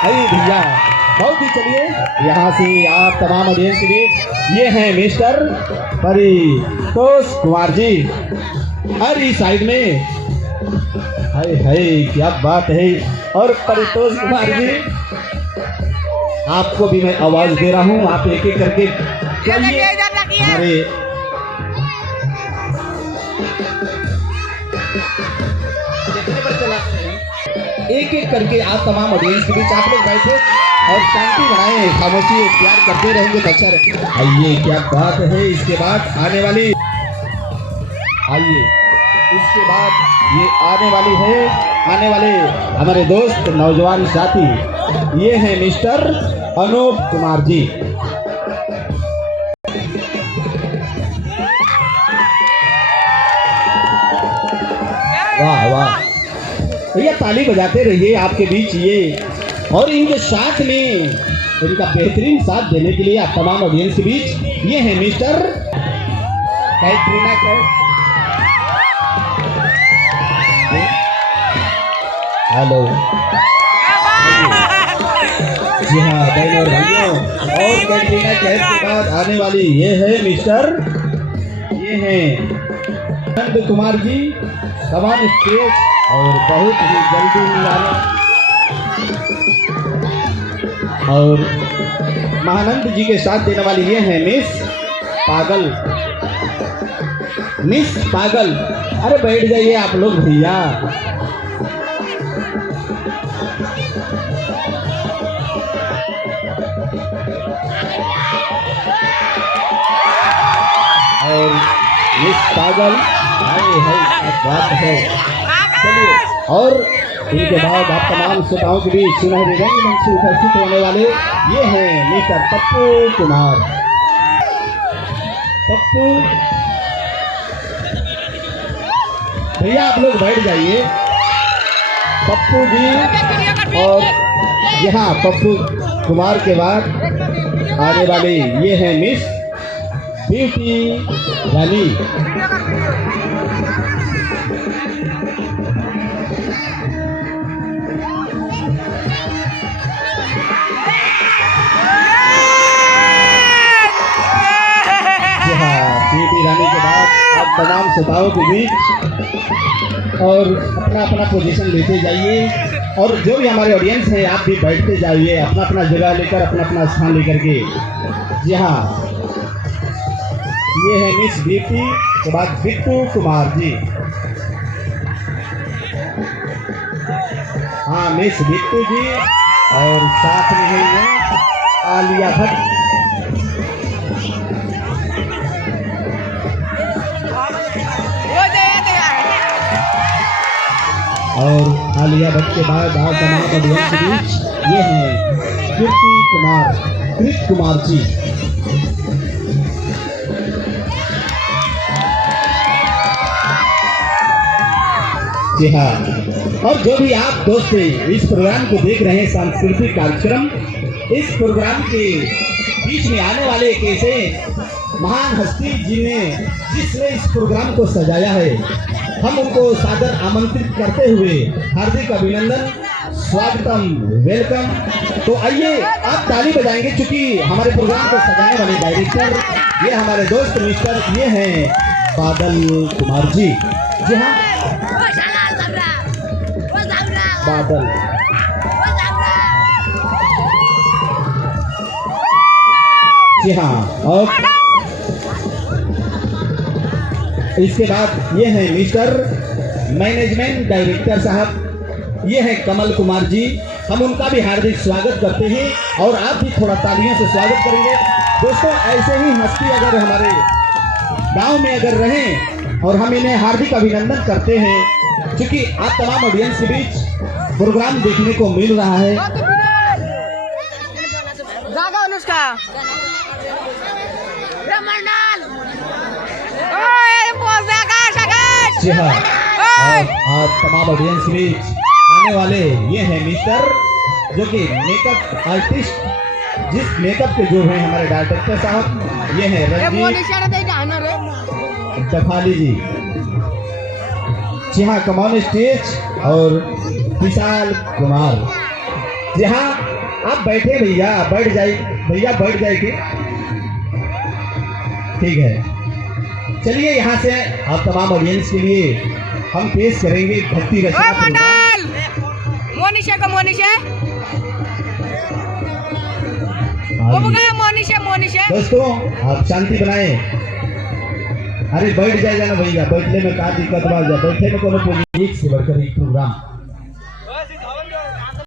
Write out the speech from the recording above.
अरे भैया बहुत ही चलिए यहाँ से आप तमाम ऑडियंस के बीच ये हैं मिस्टर परितोष कुमार जी। हर साइड में हाय हाय क्या बात है। और परितोष कुमार जी आपको भी मैं आवाज दे रहा हूँ, आप एक एक करके हमारे एक एक करके आप तमाम ऑडियंस के बीच आप लोग बैठे और शांति बनाए, खामोशी प्यार करते रहेंगे तो अच्छा रहेगा। आइए क्या बात है। इसके बाद आने वाली इसके बाद ये आने वाले हमारे दोस्त नौजवान साथी ये हैं मिस्टर अनूप कुमार जी। वाह वाह भैया ताली बजाते रहिए आपके बीच ये। और इनके साथ में इनका बेहतरीन साथ देने के लिए आप तमाम ऑडियंस के बीच ये है मिस्टर कैटरीना कैफ। हेलो जी हाँ बहनों और भाइयों। और कैटरीना कैफ के बाद आने वाली ये है मिस्टर ये हैं नंद कुमार जी तमाम स्टेज और बहुत ही जल्दी आने और महानंद जी के साथ देने वाली ये है मिस पागल। अरे बैठ जाइए आप लोग भैया। और मिस पागल बात है। चलिए और इनके बाद आप तमाम श्रोताओं के बीच सुनहरे रंगमंच से उपस्थित होने वाले ये हैं मिस्टर पप्पू कुमार। पप्पू भैया आप लोग बैठ जाइए। पप्पू जी और यहाँ पप्पू कुमार के बाद आने वाले ये हैं मिस ब्यूटी रानी। रानी के बाद आप तमाम श्रोताओं के बीच और अपना अपना पोजीशन लेते जाइए। और जो भी हमारे ऑडियंस हैं आप भी बैठते जाइए अपना अपना जगह लेकर अपना अपना स्थान लेकर के। जी हाँ ये है मिस ब्यूटी के बाद बिट्टू कुमार जी। हाँ मिस बिट्टू जी और साथ में है आलिया भट्ट। और आलिया भट्ट के बाद आप तमाम ऑडियंस के बीच ये हैं कृत कुमार जी। जी हाँ और जो भी आप दोस्त इस प्रोग्राम को देख रहे हैं सांस्कृतिक कार्यक्रम, इस प्रोग्राम के बीच में आने वाले एक ऐसे महान हस्ती जिसने इस प्रोग्राम को सजाया है, हम उनको सादर आमंत्रित करते हुए हार्दिक अभिनंदन स्वागतम वेलकम। तो आइए आप ताली बजाएंगे क्योंकि हमारे प्रोग्राम को सजाने वाले डायरेक्टर ये हमारे दोस्त मिस्टर ये हैं बादल कुमार जी। जी हाँ बादल जी हाँ। और इसके बाद ये हैं मिस्टर मैनेजमेंट डायरेक्टर साहब ये हैं कमल कुमार जी। हम उनका भी हार्दिक स्वागत करते हैं और आप भी थोड़ा तालियों से स्वागत करेंगे। दोस्तों ऐसे ही हस्ती अगर हमारे गांव में अगर रहें और हम इन्हें हार्दिक अभिनंदन करते हैं क्योंकि आप तमाम ऑडियंस के बीच प्रोग्राम देखने को मिल रहा है। जी हाँ आप तमाम ऑडियंस के बीच आने वाले ये हैं मिस्टर जो कि मेकअप आर्टिस्ट जिस मेकअप के जो हैं हमारे डायरेक्टर साहब ये हैं रंजीत दफाली जी। जी हाँ कम ऑन स्टेज और विशाल कुमार। जी हाँ आप बैठे भैया, बैठ जाए भैया, बैठ जाए कि ठीक है। चलिए यहाँ से आप तमाम ऑडियंस के लिए हम पेश करेंगे भक्ति रचना मंडल मोनिशा का मोनिशा मोनिशा। दोस्तों आप शांति बनाए। अरे बैठ जाएगा ना भैया, बैठने में क्या दिक्कत बा, बैठे में कोनो एक से बढ़कर एक प्रोग्राम